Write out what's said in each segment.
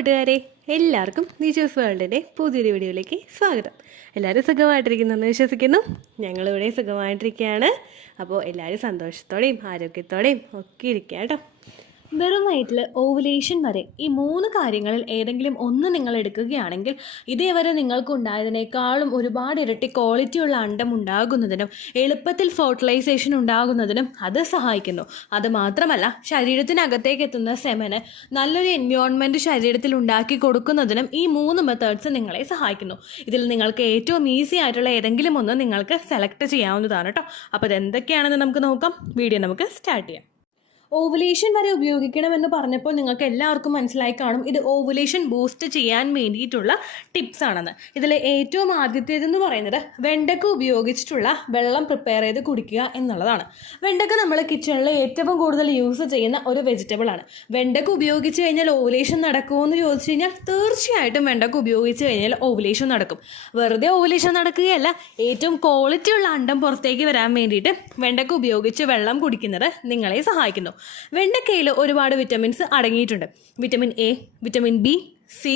കൂട്ടുകാരെ, എല്ലാവർക്കും നിജൂസ് വേൾഡിൻ്റെ പുതിയൊരു വീഡിയോയിലേക്ക് സ്വാഗതം. എല്ലാവരും സുഖമായിട്ടിരിക്കുന്നെന്ന് വിശ്വസിക്കുന്നു. ഞങ്ങളിവിടെ സുഖമായിട്ടിരിക്കുകയാണ്. അപ്പോൾ എല്ലാവരും സന്തോഷത്തോടെയും ആരോഗ്യത്തോടെയും ഒക്കെ ഇരിക്കുക കേട്ടോ. വെറും വയറ്റിൽ ഓവുലേഷൻ വരെ ഈ 3 കാര്യങ്ങളിൽ ഏതെങ്കിലും ഒന്ന് നിങ്ങൾ എടുക്കുകയാണെങ്കിൽ ഇതേവരെ നിങ്ങൾക്കുണ്ടായതിനേക്കാളും ഒരുപാട് ഇരട്ടി ക്വാളിറ്റിയുള്ള അണ്ടം ഉണ്ടാകുന്നതിനും എളുപ്പത്തിൽ ഫെർട്ടിലൈസേഷൻ ഉണ്ടാകുന്നതിനും അത് സഹായിക്കുന്നു. അതുമാത്രമല്ല, ശരീരത്തിനകത്തേക്ക് എത്തുന്ന സെമന് നല്ലൊരു എൻവയോൺമെൻറ്റ് ശരീരത്തിൽ ഉണ്ടാക്കി കൊടുക്കുന്നതിനും ഈ 3 മെത്തേഡ്സ് നിങ്ങളെ സഹായിക്കുന്നു. ഇതിൽ നിങ്ങൾക്ക് ഏറ്റവും ഈസി ആയിട്ടുള്ള ഏതെങ്കിലും ഒന്ന് നിങ്ങൾക്ക് സെലക്ട് ചെയ്യാവുന്നതാണ് കേട്ടോ. അപ്പോൾ ഇതെന്തൊക്കെയാണെന്ന് നമുക്ക് നോക്കാം. വീഡിയോ നമുക്ക് സ്റ്റാർട്ട് ചെയ്യാം. ഓവുലേഷൻ വരെ ഉപയോഗിക്കണമെന്ന് പറഞ്ഞപ്പോൾ നിങ്ങൾക്ക് എല്ലാവർക്കും മനസ്സിലായി കാണും ഇത് ഓവുലേഷൻ ബൂസ്റ്റ് ചെയ്യാൻ വേണ്ടിയിട്ടുള്ള ടിപ്സ് ആണെന്ന്. ഇതിൽ ഏറ്റവും ആദ്യത്തേതെന്ന് പറയുന്നത് വെണ്ടക്ക ഉപയോഗിച്ചിട്ടുള്ള വെള്ളം പ്രിപ്പയർ ചെയ്ത് കുടിക്കുക എന്നുള്ളതാണ്. വെണ്ടക്ക നമ്മൾ കിച്ചണിൽ ഏറ്റവും കൂടുതൽ യൂസ് ചെയ്യുന്ന ഒരു വെജിറ്റബിൾ ആണ്. വെണ്ടക്ക ഉപയോഗിച്ച് കഴിഞ്ഞാൽ ഓവുലേഷൻ നടക്കുമോ എന്ന് ചോദിച്ചു കഴിഞ്ഞാൽ തീർച്ചയായിട്ടും വെണ്ടക്ക ഉപയോഗിച്ച് കഴിഞ്ഞാൽ ഓവുലേഷൻ നടക്കും. വെറുതെ ഓവുലേഷൻ നടക്കുകയല്ല, ഏറ്റവും ക്വാളിറ്റി ഉള്ള അണ്ടം പുറത്തേക്ക് വരാൻ വേണ്ടിയിട്ട് വെണ്ടക്ക ഉപയോഗിച്ച് വെള്ളം കുടിക്കുന്നത് നിങ്ങളെ സഹായിക്കുന്നു. വെണ്ടക്കയിൽ ഒരുപാട് വിറ്റമിൻസ് അടങ്ങിയിട്ടുണ്ട്. Vitamin A, vitamin B, C,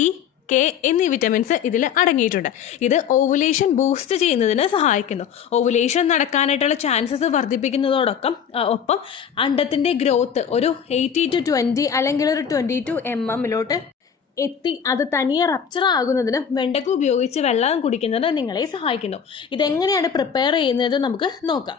E, K എന്നീ വിറ്റമിൻസ് ഇതിൽ അടങ്ങിയിട്ടുണ്ട്. ഇത് ഓവുലേഷൻ ബൂസ്റ്റ് ചെയ്യുന്നതിന് സഹായിക്കുന്നു. ഓവുലേഷൻ നടക്കാനായിട്ടുള്ള ചാൻസസ് വർദ്ധിപ്പിക്കുന്നതോടൊപ്പം അണ്ടത്തിൻ്റെ ഗ്രോത്ത് ഒരു 80 to 20 അല്ലെങ്കിൽ ഒരു 22 mm എത്തി അത് തനിയെ റപ്ചർ ആകുന്നതിന് വെണ്ടക്ക ഉപയോഗിച്ച് വെള്ളം കുടിക്കുന്നത് നിങ്ങളെ സഹായിക്കുന്നു. ഇതെങ്ങനെയാണ് പ്രിപ്പയർ ചെയ്യുന്നത് നമുക്ക് നോക്കാം.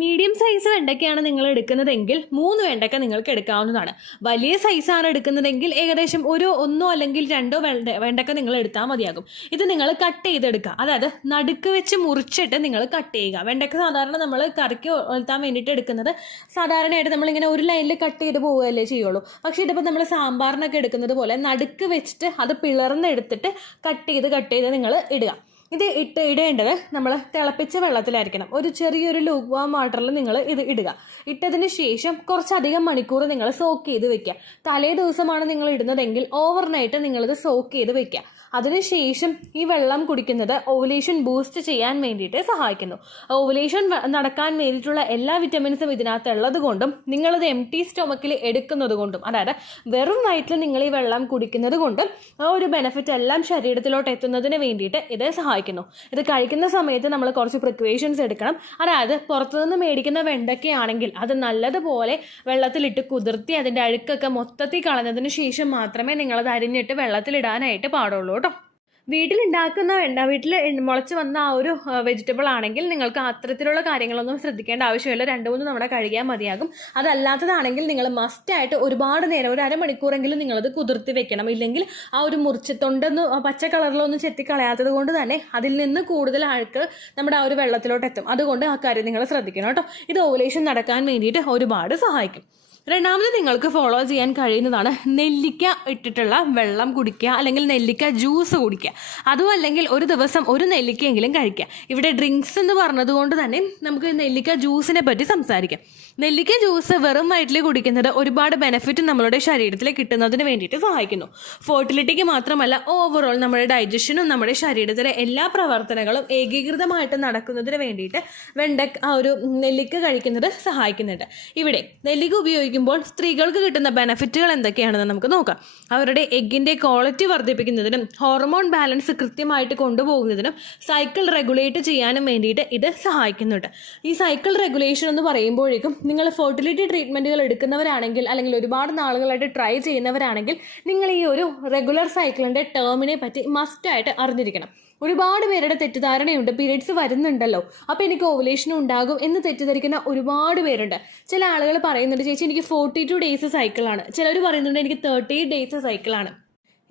മീഡിയം സൈസ് വെണ്ടയ്ക്കാണ് നിങ്ങൾ എടുക്കുന്നതെങ്കിൽ 3 വെണ്ടയ്ക്ക നിങ്ങൾക്ക് എടുക്കാവുന്നതാണ്. വലിയ സൈസാണ് എടുക്കുന്നതെങ്കിൽ ഏകദേശം ഒന്നോ അല്ലെങ്കിൽ 2 വെണ്ടയ്ക്ക നിങ്ങൾ എടുത്താൽ മതിയാകും. ഇത് നിങ്ങൾ കട്ട് ചെയ്തെടുക്കുക, അതായത് നടുക്ക് വെച്ച് മുറിച്ചിട്ട് നിങ്ങൾ കട്ട് ചെയ്യുക. വെണ്ടയ്ക്ക സാധാരണ നമ്മൾ കറിക്ക് ഒഴുത്താൻ വേണ്ടിയിട്ട് എടുക്കുന്നത് സാധാരണയായിട്ട് നമ്മളിങ്ങനെ ഒരു ലൈനിൽ കട്ട് ചെയ്ത് പോവുകയല്ലേ ചെയ്യുള്ളൂ. പക്ഷേ ഇതിപ്പോൾ നമ്മൾ സാമ്പാറിനൊക്കെ എടുക്കുന്നത് പോലെ നടുക്ക് വെച്ചിട്ട് അത് പിളർന്നെടുത്തിട്ട് കട്ട് ചെയ്ത് നിങ്ങൾ ഇടുക. ഇത് ഇടേണ്ടത് നമ്മൾ തിളപ്പിച്ച വെള്ളത്തിലായിരിക്കണം. ഒരു ചെറിയൊരു ലൂക്ക് വാം വാട്ടറിൽ നിങ്ങൾ ഇത് ഇടുക. ഇട്ടതിന് ശേഷം കുറച്ചധികം മണിക്കൂർ നിങ്ങൾ സോക്ക് ചെയ്ത് വെക്കുക. തലേ ദിവസമാണ് നിങ്ങൾ ഇടുന്നതെങ്കിൽ ഓവർനൈറ്റ് നിങ്ങളിത് സോക്ക് ചെയ്ത് വെക്കുക. അതിനുശേഷം ഈ വെള്ളം കുടിക്കുന്നത് ഓവുലേഷൻ ബൂസ്റ്റ് ചെയ്യാൻ വേണ്ടിയിട്ട് സഹായിക്കുന്നു. ഓവുലേഷൻ നടക്കാൻ വേണ്ടിയിട്ടുള്ള എല്ലാ വിറ്റമിൻസും ഇതിനകത്ത് ഉള്ളത് കൊണ്ടും നിങ്ങളിത് എംപ്റ്റി സ്റ്റൊമക്കിൽ എടുക്കുന്നത് കൊണ്ടും, അതായത് വെറും വയറ്റിൽ നിങ്ങൾ ഈ വെള്ളം കുടിക്കുന്നത് കൊണ്ടും ആ ഒരു ബെനിഫിറ്റ് എല്ലാം ശരീരത്തിലോട്ട് എത്തുന്നതിന് വേണ്ടിയിട്ട് ഇത് സഹായിക്കുന്നു. ഇത് കഴിക്കുന്ന സമയത്ത് നമ്മൾ കുറച്ച് പ്രിക്കോഷൻസ് എടുക്കണം. അതായത് പുറത്തുനിന്ന് മേടിക്കുന്ന വെണ്ടയ്ക്കയാണെങ്കിൽ അത് നല്ലതുപോലെ വെള്ളത്തിലിട്ട് കുതിർത്തി അതിൻ്റെ അഴുക്കൊക്കെ മൊത്തത്തിൽ കളഞ്ഞതിന് ശേഷം മാത്രമേ നിങ്ങളത് അരിഞ്ഞിട്ട് വെള്ളത്തിലിടാനായിട്ട് പാടുള്ളൂ കേട്ടോ. വീട്ടിലുണ്ടാക്കുന്ന വീട്ടിൽ മുളച്ച് വന്ന ആ ഒരു വെജിറ്റബിൾ ആണെങ്കിൽ നിങ്ങൾക്ക് അത്തരത്തിലുള്ള കാര്യങ്ങളൊന്നും ശ്രദ്ധിക്കേണ്ട ആവശ്യമില്ല. 2-3 തവണ കഴുകിയാൽ മതിയാകും. അതല്ലാത്തതാണെങ്കിൽ നിങ്ങൾ മസ്റ്റായിട്ട് ഒരുപാട് നേരം ഒരു അരമണിക്കൂറെങ്കിലും നിങ്ങളത് കുതിർത്തി വെക്കണം. ഇല്ലെങ്കിൽ ആ ഒരു തൊണ്ടൊന്ന് പച്ച കളറിലൊന്നും ചെത്തിക്കളയാത്തത് കൊണ്ട് തന്നെ അതിൽ നിന്ന് കൂടുതൽ അഴുക്ക് നമ്മുടെ ആ ഒരു വെള്ളത്തിലോട്ട് എത്തും. അതുകൊണ്ട് ആ കാര്യം നിങ്ങൾ ശ്രദ്ധിക്കണം കേട്ടോ. ഇത് ഓവുലേഷൻ നടക്കാൻ വേണ്ടിയിട്ട് ഒരുപാട് സഹായിക്കും. രണ്ടാമത് നിങ്ങൾക്ക് ഫോളോ ചെയ്യാൻ കഴിയുന്നതാണ് നെല്ലിക്ക ഇട്ടിട്ടുള്ള വെള്ളം കുടിക്കുക, അല്ലെങ്കിൽ നെല്ലിക്ക ജ്യൂസ് കുടിക്കുക. അതും അല്ലെങ്കിൽ ഒരു ദിവസം ഒരു നെല്ലിക്കയെങ്കിലും കഴിക്കുക. ഇവിടെ ഡ്രിങ്ക്സ് എന്ന് പറഞ്ഞതുകൊണ്ട് തന്നെ നമുക്ക് നെല്ലിക്ക ജ്യൂസിനെ പറ്റി സംസാരിക്കാം. നെല്ലിക്ക ജ്യൂസ് വെറും വയറ്റിൽ കുടിക്കുന്നത് ഒരുപാട് ബെനിഫിറ്റ് നമ്മളുടെ ശരീരത്തിൽ കിട്ടുന്നതിന് വേണ്ടിയിട്ട് സഹായിക്കുന്നു. ഫെർട്ടിലിറ്റിക്ക് മാത്രമല്ല, ഓവറോൾ നമ്മുടെ ഡൈജഷനും നമ്മുടെ ശരീരത്തിലെ എല്ലാ പ്രവർത്തനങ്ങളും ഏകീകൃതമായിട്ട് നടക്കുന്നതിന് വേണ്ടിയിട്ട് ആ ഒരു നെല്ലിക്ക കഴിക്കുന്നത് സഹായിക്കുന്നുണ്ട്. ഇവിടെ നെല്ലിക്ക ഉപയോഗിക്കുമ്പോൾ സ്ത്രീകൾക്ക് കിട്ടുന്ന ബെനിഫിറ്റുകൾ എന്തൊക്കെയാണെന്ന് നമുക്ക് നോക്കാം. അവരുടെ എഗ്ഗിൻ്റെ ക്വാളിറ്റി വർദ്ധിപ്പിക്കുന്നതിനും ഹോർമോൺ ബാലൻസ് കൃത്യമായിട്ട് കൊണ്ടുപോകുന്നതിനും സൈക്കിൾ റെഗുലേറ്റ് ചെയ്യാനും വേണ്ടിയിട്ട് ഇത് സഹായിക്കുന്നുണ്ട്. ഈ സൈക്കിൾ റെഗുലേഷൻ എന്ന് പറയുമ്പോഴേക്കും നിങ്ങൾ ഫെർട്ടിലിറ്റി ട്രീറ്റ്മെൻറ്റുകൾ എടുക്കുന്നവരാണെങ്കിൽ അല്ലെങ്കിൽ ഒരുപാട് നാളുകളായിട്ട് ട്രൈ ചെയ്യുന്നവരാണെങ്കിൽ നിങ്ങൾ ഈ ഒരു റെഗുലർ സൈക്കിളിൻ്റെ ടേമിനെ പറ്റി മസ്റ്റായിട്ട് അറിഞ്ഞിരിക്കണം. ഒരുപാട് പേരുടെ തെറ്റിദ്ധാരണയുണ്ട്, പീരിയഡ്സ് വരുന്നുണ്ടല്ലോ അപ്പോൾ എനിക്ക് ഓവുലേഷൻ ഉണ്ടാകും എന്ന് തെറ്റിദ്ധരിക്കുന്ന ഒരുപാട് പേരുണ്ട്. ചില ആളുകൾ പറയുന്നുണ്ട്, ചേച്ചി എനിക്ക് 42 ഡേയ്സ് സൈക്കിളാണ്. ചിലർ പറയുന്നുണ്ട് എനിക്ക് 38 ഡേയ്സ് സൈക്കിളാണ്.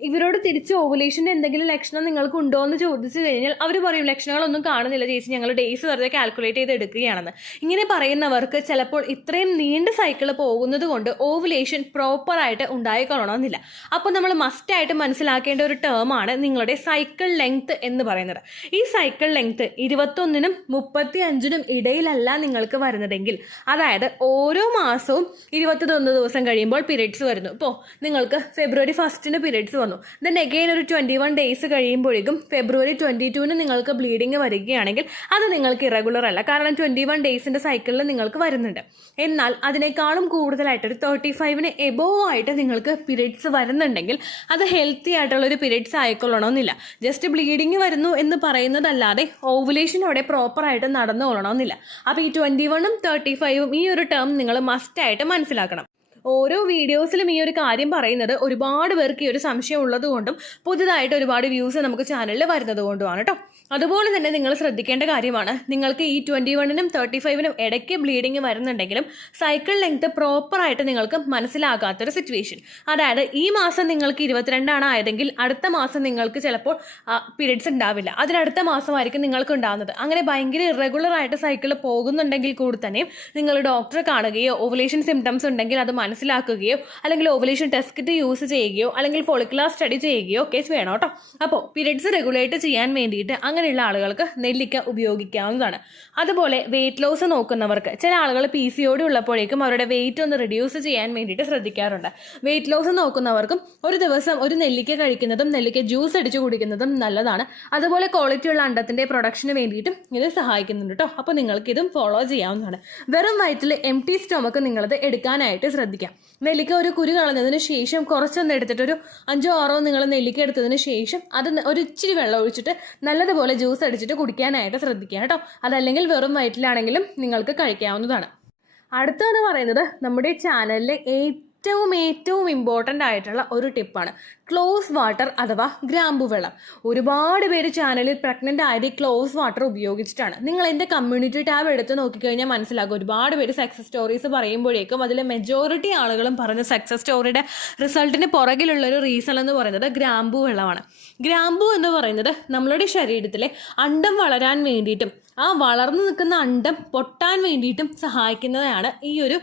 ഇവരോട് തിരിച്ച് ഓവുലേഷൻ്റെ എന്തെങ്കിലും ലക്ഷണം നിങ്ങൾക്ക് ഉണ്ടോ എന്ന് ചോദിച്ചു കഴിഞ്ഞാൽ അവർ പറയും ലക്ഷണങ്ങളൊന്നും കാണുന്നില്ല ചേച്ചി, ഞങ്ങൾ ഡേയ്സ് വെറുതെ കാൽക്കുലേറ്റ് ചെയ്ത് എടുക്കുകയാണെന്ന്. ഇങ്ങനെ പറയുന്നവർക്ക് ചിലപ്പോൾ ഇത്രയും നീണ്ട സൈക്കിൾ പോകുന്നത് കൊണ്ട് ഓവുലേഷൻ പ്രോപ്പറായിട്ട് ഉണ്ടായിക്കൊള്ളണമെന്നില്ല. അപ്പോൾ നമ്മൾ മസ്റ്റായിട്ട് മനസ്സിലാക്കേണ്ട ഒരു ടേമാണ് നിങ്ങളുടെ സൈക്കിൾ ലെങ്ത് എന്ന് പറയുന്നത്. ഈ സൈക്കിൾ ലെങ്ത് 21-നും 35-നും ഇടയിലല്ല നിങ്ങൾക്ക് വരുന്നതെങ്കിൽ, അതായത് ഓരോ മാസവും 21 ദിവസം കഴിയുമ്പോൾ പീരിയഡ്സ് വരുന്നു. ഇപ്പോൾ നിങ്ങൾക്ക് February 1 പീരിയഡ്സ് വന്നു, വന്നു. ദെൻ അഗെയിൻ ഒരു 21 ഡേയ്സ് കഴിയുമ്പോഴേക്കും ഫെബ്രുവരി 22 നിങ്ങൾക്ക് ബ്ലീഡിങ് വരികയാണെങ്കിൽ അത് നിങ്ങൾക്ക് ഇറഗുലർ അല്ല. കാരണം 21 ഡേയ്സിന്റെ സൈക്കിളിൽ നിങ്ങൾക്ക് വരുന്നുണ്ട്. എന്നാൽ അതിനേക്കാളും കൂടുതലായിട്ട് ഒരു 35 എബോവ് ആയിട്ട് നിങ്ങൾക്ക് പീരിയഡ്സ് വരുന്നുണ്ടെങ്കിൽ അത് ഹെൽത്തി ആയിട്ടുള്ള ഒരു പീരിയഡ്സ് ആയിക്കൊള്ളണമെന്നില്ല. ജസ്റ്റ് ബ്ലീഡിങ് വരുന്നു എന്ന് പറയുന്നതല്ലാതെ ഓവുലേഷൻ അവിടെ പ്രോപ്പറായിട്ട് നടന്നുകൊള്ളണമെന്നില്ല. അപ്പോൾ ഈ 21ഉം 35ഉം ഈ ഒരു ടേം നിങ്ങൾ മസ്റ്റായിട്ട് മനസ്സിലാക്കണം. ഓരോ വീഡിയോസിലും ഈ ഒരു കാര്യം പറയുന്നത് ഒരുപാട് പേർക്ക് ഈ ഒരു സംശയം ഉള്ളത് കൊണ്ടും പുതുതായിട്ട് ഒരുപാട് വ്യൂസ് നമുക്ക് ചാനലിൽ വരുന്നത് കൊണ്ടുമാണ് കേട്ടോ. അതുപോലെ തന്നെ നിങ്ങൾ ശ്രദ്ധിക്കേണ്ട കാര്യമാണ്, നിങ്ങൾക്ക് ഈ 21നും 35നും ഇടയ്ക്ക് ബ്ലീഡിങ് വരുന്നുണ്ടെങ്കിലും സൈക്കിൾ ലെങ്ത് പ്രോപ്പറായിട്ട് നിങ്ങൾക്ക് മനസ്സിലാകാത്തൊരു സിറ്റുവേഷൻ. അതായത് ഈ മാസം നിങ്ങൾക്ക് 22 ആയതെങ്കിൽ അടുത്ത മാസം നിങ്ങൾക്ക് ചിലപ്പോൾ പീരിയഡ്സ് ഉണ്ടാവില്ല, അതിനടുത്ത മാസമായിരിക്കും നിങ്ങൾക്ക് ഉണ്ടാകുന്നത്. അങ്ങനെ ഭയങ്കര ഇറഗുലർ ആയിട്ട് സൈക്കിൾ പോകുന്നുണ്ടെങ്കിൽ കൂടി തന്നെ നിങ്ങൾ ഡോക്ടറെ കാണുകയോ ഓവുലേഷൻ സിംറ്റംസ് ഉണ്ടെങ്കിൽ അത് മനസ്സിലാക്കുകയോ അല്ലെങ്കിൽ ഓവുലേഷൻ ടെസ്റ്റ് യൂസ് ചെയ്യുകയോ അല്ലെങ്കിൽ ഫോളിക്കുലർ സ്റ്റഡി ചെയ്യുകയോ ഒക്കെ വേണം കേട്ടോ. അപ്പോൾ പീരിയഡ്സ് റെഗുലേറ്റ് ചെയ്യാൻ വേണ്ടിയിട്ട് അങ്ങനെയുള്ള ആളുകൾക്ക് നെല്ലിക്ക ഉപയോഗിക്കാവുന്നതാണ്. അതുപോലെ വെയിറ്റ് ലോസ് നോക്കുന്നവർക്ക് ചില ആളുകൾ PCOD ഉള്ളപ്പോഴേക്കും അവരുടെ വെയിറ്റ് ഒന്ന് റിഡ്യൂസ് ചെയ്യാൻ വേണ്ടിയിട്ട് ശ്രദ്ധിക്കാറുണ്ട്. വെയിറ്റ് ലോസ് നോക്കുന്നവർക്കും ഒരു ദിവസം ഒരു നെല്ലിക്ക കഴിക്കുന്നതും നെല്ലിക്ക ജ്യൂസ് അടിച്ചു കുടിക്കുന്നതും നല്ലതാണ്. അതുപോലെ ക്വാളിറ്റിയുള്ള അണ്ടത്തിന്റെ പ്രൊഡക്ഷന് വേണ്ടിയിട്ടും ഇത് സഹായിക്കുന്നുണ്ട് കേട്ടോ. അപ്പോൾ നിങ്ങൾക്ക് ഇതും ഫോളോ ചെയ്യാവുന്നതാണ്. വെറും വയറ്റിൽ എംപ്റ്റി സ്റ്റൊമക്ക് നിങ്ങളത് എടുക്കാനായിട്ട് ശ്രദ്ധിക്കാം. നെല്ലിക്ക ഒരു കുരു കളഞ്ഞതിന് ശേഷം കുറച്ചൊന്ന് എടുത്തിട്ട് ഒരു 5 6 നിങ്ങൾ നെല്ലിക്ക എടുത്തതിന് ശേഷം അത് ഒരു ഇച്ചിരി വെള്ളം ഒഴിച്ചിട്ട് നല്ലതുപോലെ ജ്യൂസ് അടിച്ചിട്ട് കുടിക്കാനായിട്ട് ശ്രദ്ധിക്കുക കേട്ടോ. അതല്ലെങ്കിൽ വെറും വയറ്റിലാണെങ്കിലും നിങ്ങൾക്ക് കഴിക്കാവുന്നതാണ്. അടുത്തതെന്ന് പറയുന്നത് നമ്മുടെ ചാനലിലെ ഏറ്റവും ഇമ്പോർട്ടൻ്റ് ആയിട്ടുള്ള ഒരു ടിപ്പാണ് ക്ലോസ് വാട്ടർ അഥവാ ഗ്രാമ്പു വെള്ളം. ഒരുപാട് പേര് ചാനലിൽ പ്രഗ്നൻ്റ് ആയത് ക്ലോസ് വാട്ടർ ഉപയോഗിച്ചിട്ടാണ്. നിങ്ങൾ എൻ്റെ കമ്മ്യൂണിറ്റി ടാബ് എടുത്ത് നോക്കിക്കഴിഞ്ഞാൽ മനസ്സിലാക്കും. ഒരുപാട് പേര് സക്സസ് സ്റ്റോറീസ് പറയുമ്പോഴേക്കും അതിലെ മെജോറിറ്റി ആളുകളും പറഞ്ഞ സക്സസ് സ്റ്റോറിയുടെ റിസൾട്ടിന് പുറകിലുള്ളൊരു റീസൺ എന്ന് പറയുന്നത് ഗ്രാമ്പു വെള്ളമാണ്. ഗ്രാമ്പു എന്ന് പറയുന്നത് നമ്മളുടെ ശരീരത്തിലെ അണ്ടം വളരാൻ വേണ്ടിയിട്ടും ആ വളർന്നു നിൽക്കുന്ന അണ്ടം പൊട്ടാൻ വേണ്ടിയിട്ടും സഹായിക്കുന്നതാണ് ഈ ഒരു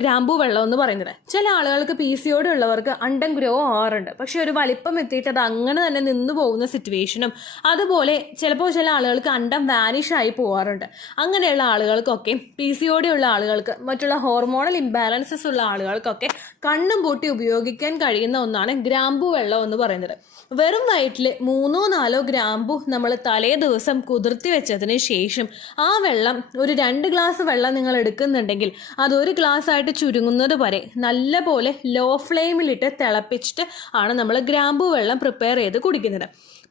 ഗ്രാമ്പു വെള്ളം എന്ന് പറയുന്നത്. ചില ആളുകൾക്ക് PCOD ഉള്ളവർക്ക് അണ്ടം ഗ്രോ ആവാറുണ്ട്, പക്ഷെ ഒരു വലിപ്പം എത്തിയിട്ട് അത് അങ്ങനെ തന്നെ നിന്നു പോകുന്ന സിറ്റുവേഷനും അതുപോലെ ചിലപ്പോൾ ചില ആളുകൾക്ക് അണ്ടം വാനിഷ് ആയി പോകാറുണ്ട്. അങ്ങനെയുള്ള ആളുകൾക്കൊക്കെ PCOD ഉള്ള ആളുകൾക്ക് മറ്റുള്ള ഹോർമോണൽ ഇംബാലൻസസ് ഉള്ള ആളുകൾക്കൊക്കെ കണ്ണും പൂട്ടി ഉപയോഗിക്കാൻ കഴിയുന്ന ഒന്നാണ് ഗ്രാമ്പു വെള്ളം എന്ന് പറയുന്നത്. വെറും വയറ്റിൽ 3 4 ഗ്രാമ്പു നമ്മൾ തലേ ദിവസം കുതിർത്തി വെച്ചതിന് ശേഷം ആ വെള്ളം ഒരു 2 ഗ്ലാസ് വെള്ളം നിങ്ങൾ എടുക്കുന്നുണ്ടെങ്കിൽ അത് 1 ഗ്ലാസ് ആയിട്ട് ചുരുങ്ങുന്നത് വരെ നല്ല പോലെ ലോ ഫ്ലെയിമിലിട്ട് തിളപ്പിച്ചിട്ട് ആണ് നമ്മൾ ഗ്രാമ്പു വെള്ളം പ്രിപ്പയർ ചെയ്ത് കുടിക്കുന്നത്.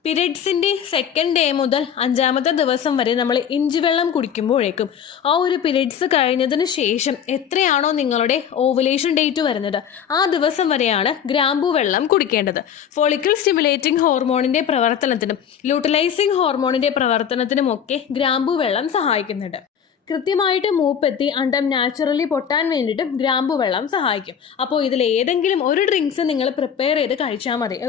പീരിയഡ്സിൻ്റെ 2nd ഡേ മുതൽ 5ാമത്തെ ദിവസം വരെ നമ്മൾ ഇഞ്ചി വെള്ളം കുടിക്കുമ്പോഴേക്കും ആ ഒരു പീരിയഡ്സ് കഴിഞ്ഞതിന് ശേഷം എത്രയാണോ നിങ്ങളുടെ ഓവുലേഷൻ ഡേറ്റ് വരുന്നത് ആ ദിവസം വരെയാണ് ഗ്രാമ്പു വെള്ളം കുടിക്കേണ്ടത്. ഫോളിക്കിൾ സ്റ്റിമുലേറ്റിംഗ് ഹോർമോണിൻ്റെ പ്രവർത്തനത്തിനും ലൂട്ടലൈസിംഗ് ഹോർമോണിൻ്റെ പ്രവർത്തനത്തിനുമൊക്കെ ഗ്രാമ്പു വെള്ളം സഹായിക്കുന്നുണ്ട്. കൃത്യമായിട്ട് മൂപ്പെത്തി അണ്ടം നാച്ചുറലി പൊട്ടാൻ വേണ്ടിയിട്ടും ഗ്രാമ്പു വെള്ളം സഹായിക്കും. അപ്പോൾ ഇതിൽ ഏതെങ്കിലും ഒരു ഡ്രിങ്ക്സ് നിങ്ങൾ പ്രിപ്പയർ ചെയ്ത്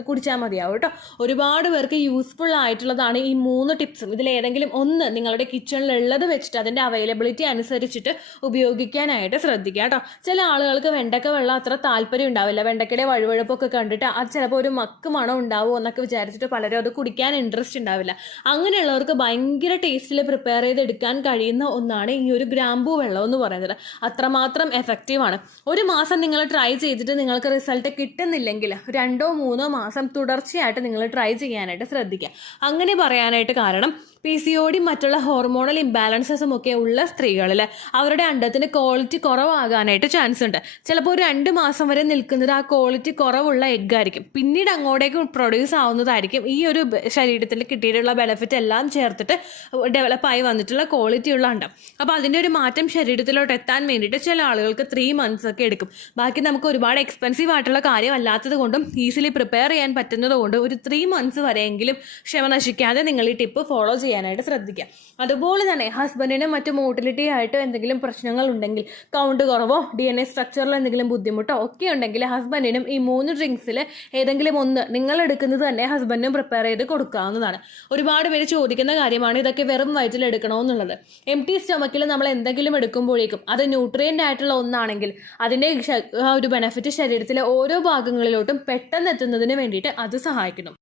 കുടിച്ചാൽ മതിയാവും കേട്ടോ. ഒരുപാട് പേർക്ക് യൂസ്ഫുൾ ആയിട്ടുള്ളതാണ് ഈ 3 ടിപ്സും. ഇതിലേതെങ്കിലും ഒന്ന് നിങ്ങളുടെ കിച്ചണിലുള്ളത് വെച്ചിട്ട് അതിൻ്റെ അവൈലബിലിറ്റി അനുസരിച്ചിട്ട് ഉപയോഗിക്കാനായിട്ട് ശ്രദ്ധിക്കുക കേട്ടോ. ചില ആളുകൾക്ക് വെണ്ടക്ക വെള്ളം അത്ര താല്പര്യം ഉണ്ടാവില്ല. വെണ്ടക്കയുടെ വഴുവഴുപ്പൊക്കെ കണ്ടിട്ട് അത് ചിലപ്പോൾ ഒരു മക്ക് മണം ഉണ്ടാവുമോ എന്നൊക്കെ വിചാരിച്ചിട്ട് പലരും അത് കുടിക്കാൻ ഇൻട്രസ്റ്റ് ഉണ്ടാവില്ല. അങ്ങനെയുള്ളവർക്ക് ഭയങ്കര ടേസ്റ്റിൽ പ്രിപ്പയർ ചെയ്തെടുക്കാൻ കഴിയുന്ന ഒന്നാണ് ഈ ഒരു ഗ്രാമ്പു വെള്ളം എന്ന് പറയുന്നത്. അത്രമാത്രം എഫക്റ്റീവാണ്. 1 മാസം നിങ്ങൾ ട്രൈ ചെയ്തിട്ട് നിങ്ങൾക്ക് റിസൾട്ട് കിട്ടുന്നില്ലെങ്കിൽ 2 3 മാസം തുടർച്ചയായിട്ട് നിങ്ങൾ ട്രൈ ചെയ്യാനായിട്ട് ശ്രദ്ധിക്കുക. അങ്ങനെ പറയാനായിട്ട് കാരണം PCOD മറ്റുള്ള ഹോർമോണൽ ഇംബാലൻസസും ഒക്കെ ഉള്ള സ്ത്രീകളിൽ അവരുടെ അണ്ടത്തിന് ക്വാളിറ്റി കുറവാകാനായിട്ട് ചാൻസ് ഉണ്ട്. ചിലപ്പോൾ ഒരു 2 മാസം വരെ നിൽക്കുന്നത് ആ ക്വാളിറ്റി കുറവുള്ള എഗ്ഗ് ആയിരിക്കും. പിന്നീട് അങ്ങോട്ടേക്ക് പ്രൊഡ്യൂസ് ആവുന്നതായിരിക്കും ഈ ഒരു ശരീരത്തിൽ കിട്ടിയിട്ടുള്ള ബെനിഫിറ്റ് എല്ലാം ചേർത്തിട്ട് ഡെവലപ്പായി വന്നിട്ടുള്ള ക്വാളിറ്റിയുള്ള അണ്ടം. അപ്പോൾ അതിൻ്റെ ഒരു മാറ്റം ശരീരത്തിലോട്ട് എത്താൻ വേണ്ടിയിട്ട് ചില ആളുകൾക്ക് 3 months ഒക്കെ എടുക്കും. ബാക്കി നമുക്ക് ഒരുപാട് എക്സ്പെൻസീവ് ആയിട്ടുള്ള കാര്യം അല്ലാത്തത് കൊണ്ടും ഈസിലി പ്രിപ്പയർ ചെയ്യാൻ പറ്റുന്നത് കൊണ്ട് ഒരു 3 months വരെയെങ്കിലും ക്ഷമ നശിക്കാതെ നിങ്ങൾ ഈ ടിപ്പ് ഫോളോ ചെയ്യാനായിട്ട് ശ്രദ്ധിക്കുക. അതുപോലെ തന്നെ ഹസ്ബൻഡിന് മറ്റു മോട്ടിലിറ്റി ആയിട്ട് എന്തെങ്കിലും പ്രശ്നങ്ങൾ ഉണ്ടെങ്കിൽ, കൗണ്ട് കുറവോ DNA സ്ട്രക്ചറിൽ എന്തെങ്കിലും ബുദ്ധിമുട്ടോ ഒക്കെ ഉണ്ടെങ്കിൽ ഹസ്ബൻഡിനും ഈ 3 ഡ്രിങ്ക്സിൽ ഏതെങ്കിലും ഒന്ന് നിങ്ങൾ എടുക്കുന്നത് തന്നെ ഹസ്ബൻഡിനും പ്രിപ്പയർ ചെയ്ത് കൊടുക്കാവുന്നതാണ്. ഒരുപാട് പേര് ചോദിക്കുന്ന കാര്യമാണ് ഇതൊക്കെ വെറും വയറ്റിൽ എടുക്കണമെന്നുള്ളത്. എംപ്റ്റി സ്റ്റൊമക്കിൽ നമ്മൾ എന്തെങ്കിലും എടുക്കുമ്പോഴേക്കും അത് ന്യൂട്രിയൻ്റ് ആയിട്ടുള്ള ഒന്നാണെങ്കിൽ അതിൻ്റെ ഒരു ബെനിഫിറ്റ് ശരീരത്തിലെ ഓരോ ഭാഗങ്ങളിലോട്ടും പെട്ടെന്ന് എത്തുന്നതിന് വേണ്ടിയിട്ട് അത് സഹായിക്കുന്നു.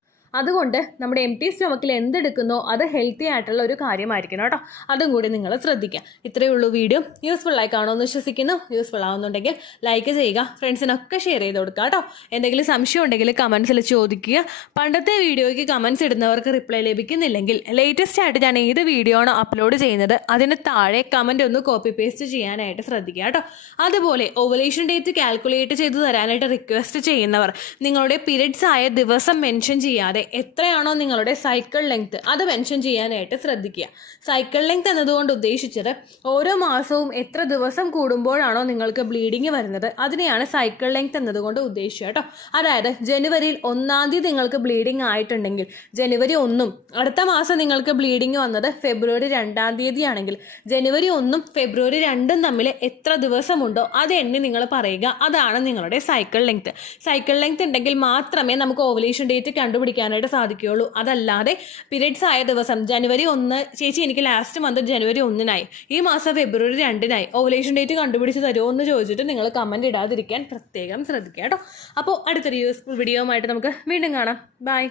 അതുകൊണ്ട് നമ്മുടെ എംപ്റ്റി സ്റ്റൊമക്കിൽ എന്തെടുക്കുന്നോ അത് ഹെൽത്തി ആയിട്ടുള്ള ഒരു കാര്യമായിരിക്കണം കേട്ടോ. അതും കൂടി നിങ്ങൾ ശ്രദ്ധിക്കുക. ഇത്രയേ ഉള്ളൂ വീഡിയോ. യൂസ്ഫുൾ ആയി കാണുമെന്ന് വിശ്വസിക്കുന്നു. യൂസ്ഫുൾ ആവുന്നുണ്ടെങ്കിൽ ലൈക്ക് ചെയ്യുക, ഫ്രണ്ട്സിനൊക്കെ ഷെയർ ചെയ്ത് കൊടുക്കുക കേട്ടോ. എന്തെങ്കിലും സംശയം ഉണ്ടെങ്കിൽ കമൻസിൽ ചോദിക്കുക. പണ്ടത്തെ വീഡിയോയ്ക്ക് കമൻസ് ഇടുന്നവർക്ക് റിപ്ലൈ ലഭിക്കുന്നില്ലെങ്കിൽ ലേറ്റസ്റ്റ് ആയിട്ട് ഞാൻ ഏത് വീഡിയോ ആണോ അപ്ലോഡ് ചെയ്യുന്നത് അതിന് താഴെ കമൻ്റ് ഒന്ന് കോപ്പി പേസ്റ്റ് ചെയ്യാനായിട്ട് ശ്രദ്ധിക്കുക കേട്ടോ. അതുപോലെ ഓവുലേഷൻ ഡേറ്റ് കാൽക്കുലേറ്റ് ചെയ്ത് തരാനായിട്ട് റിക്വസ്റ്റ് ചെയ്യുന്നവർ നിങ്ങളുടെ പീരിയഡ്സ് ആയ ദിവസം മെൻഷൻ ചെയ്യാതെ എത്രയാണോ നിങ്ങളുടെ സൈക്കിൾ ലെങ്ത് അത് മെൻഷൻ ചെയ്യാനായിട്ട് ശ്രദ്ധിക്കുക. സൈക്കിൾ ലെങ്ത് എന്നതുകൊണ്ട് ഉദ്ദേശിച്ചത് ഓരോ മാസവും എത്ര ദിവസം കൂടുമ്പോഴാണോ നിങ്ങൾക്ക് ബ്ലീഡിങ് വരുന്നത് അതിനെയാണ് സൈക്കിൾ ലെങ്ത് എന്നതുകൊണ്ട് ഉദ്ദേശിച്ചത് കേട്ടോ. അതായത് ജനുവരിയിൽ 1-ാം തീയതി നിങ്ങൾക്ക് ബ്ലീഡിങ് ആയിട്ടുണ്ടെങ്കിൽ ജനുവരി 1-ഉം അടുത്ത മാസം നിങ്ങൾക്ക് ബ്ലീഡിങ് വന്നത് ഫെബ്രുവരി 2-ാം തീയതി ആണെങ്കിൽ ജനുവരി 1-ഉം ഫെബ്രുവരി 2-ഉം തമ്മിൽ എത്ര ദിവസമുണ്ടോ അത് എണ്ണി നിങ്ങൾ പറയുക. അതാണ് നിങ്ങളുടെ സൈക്കിൾ ലെങ്ത്. സൈക്കിൾ ലെങ്ത് ഉണ്ടെങ്കിൽ മാത്രമേ നമുക്ക് ഓവുലേഷൻ ഡേറ്റ് കണ്ടുപിടിക്കാനായിട്ട് സാധിക്കുകയുള്ളൂ. അതല്ലാതെ പീരിയഡ്സ് ആയ ദിവസം ജനുവരി 1 ചേച്ചി എനിക്ക് ലാസ്റ്റ് മന്ത് ജനുവരി 1-നായി, ഈ മാസം ഫെബ്രുവരി 2-നായി, ഓവുലേഷൻ ഡേറ്റ് കണ്ടുപിടിച്ച് തരുമോ എന്ന് ചോദിച്ചിട്ട് നിങ്ങൾ കമൻറ്റ് ഇടാതിരിക്കാൻ പ്രത്യേകം ശ്രദ്ധിക്കുക കേട്ടോ. അപ്പോൾ അടുത്തൊരു യൂസ്ഫുൾ വീഡിയോ ആയിട്ട് നമുക്ക് വീണ്ടും കാണാം. ബൈ.